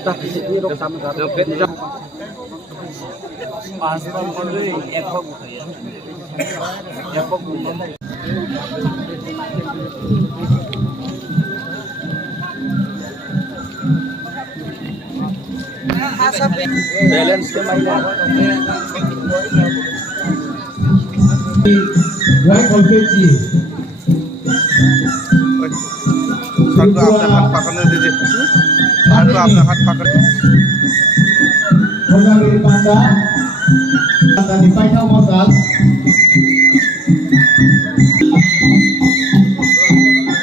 tak ini rok sama satu pet pas pun ekor balance ke mainan Right konvensi. Satu आपने हाथ पकड़ने दीजिए satu आपने हाथ पकड़ Pengagiri Panda Panda di Paitau Mosal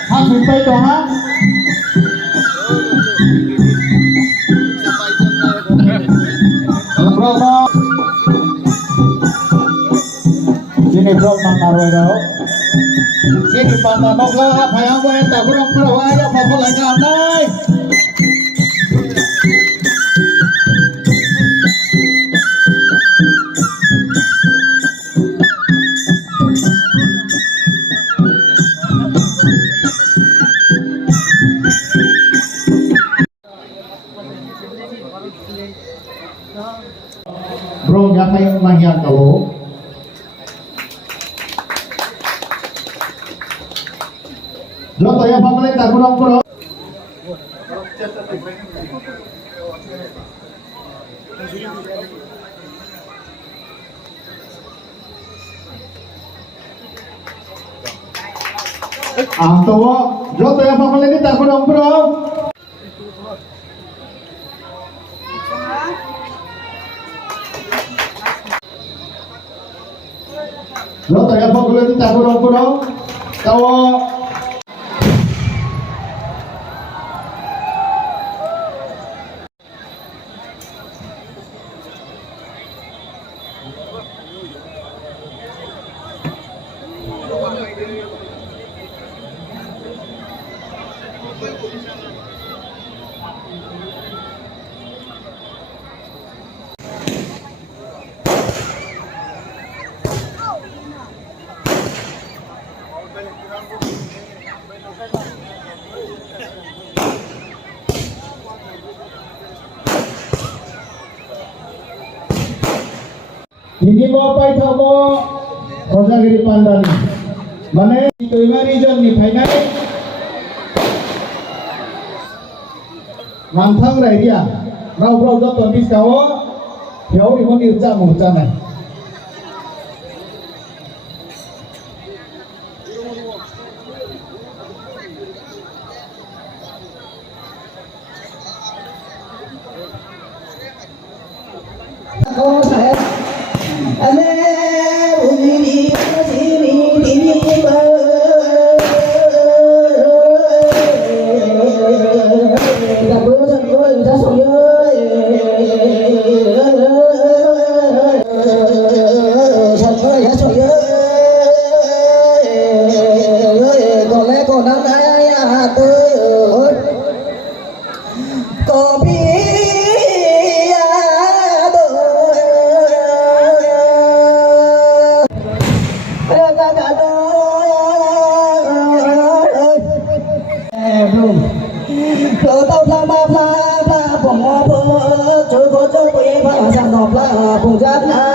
Hasil Paitau ha Berapa Sini bro Mangarwai dao Sini Panda Nokla Payang Wai Tak kurang perawai Ada apa lagi amnai Bro, siapa yang menghian kau? Joto ya pamalik tak kurang bro. Tahu, joto ya pamalik tak kurang bro. Lo tanya apa boleh kita kurang-kurang tahu ini mau apa itu mau Rosagiri Pandan mana itu lima region ni final mantang rai dia rau jatuh bis kau jauh imun irja muncana Kalau saya Hãy subscribe cho kênh Ghiền Mì Gõ để không bỏ lỡ những video hấp dẫn